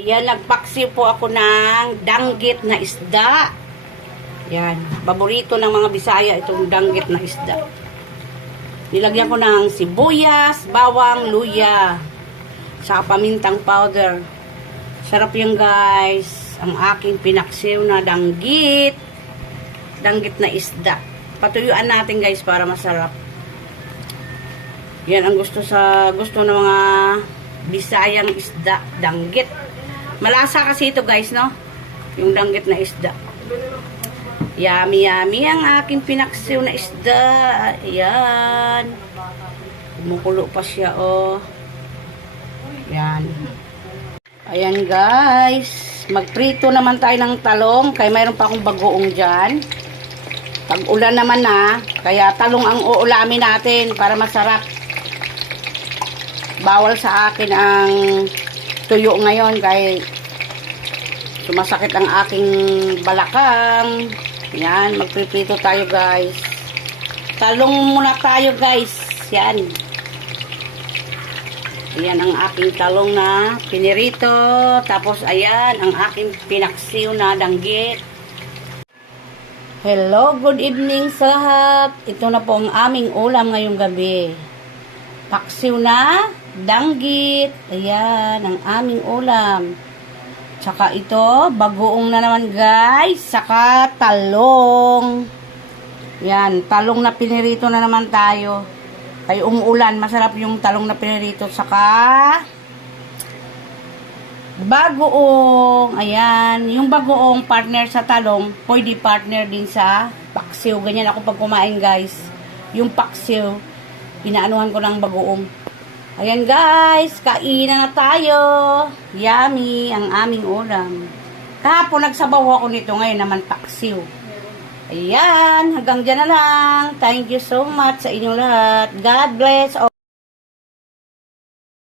Ayan, nagpaksiw po ako ng danggit na isda. Yan, paborito ng mga Bisaya itong danggit na isda. Nilagyan ko ng sibuyas, bawang, luya, saka pamintang powder. Sarap yan guys. Ang aking pinaksiw na danggit na isda. Patuyuan natin guys para masarap. Yan ang gusto ng mga Bisayang isda, danggit. Malasa kasi ito guys, no? Yung danggit na isda. Yummy, yummy ang aking pinaksiw na isda. Ayan. Kumukulo pa siya, oh. Ayan. Ayan guys. Magprito naman tayo ng talong. Kaya mayroon pa akong bagoong dyan. Pag-ulan naman na. Kaya talong ang uulamin natin para masarap. Bawal sa akin ang tuyo ngayon. Kaya sumasakit ang aking balakang. Yan, magprito tayo guys. Talong muna tayo guys. Yan. Ayan ang aking talong na pinirito. Tapos ayan ang aking pinaksiw na danggit. Hello, good evening sa lahat. Ito na po ang aming ulam ngayong gabi. Paksiw na danggit. Ayan ang aming ulam. Tsaka ito, bagoong na naman guys. Tsaka talong. Yan, talong na pinirito na naman tayo. Kaya umuulan, masarap yung talong na pinirito. Tsaka bagoong. Ayan, yung bagoong partner sa talong, pwede partner din sa paksiw. Ganyan ako pag kumain guys. Yung paksiw, inaanuhan ko ng bagoong. Ayan guys, kainan na tayo. Yummy ang aming ulam. Kahapon nagsabaw ako nito, ngayon naman paksiw. Ayan, hanggang dyan na lang. Thank you so much sa inyong lahat. God bless.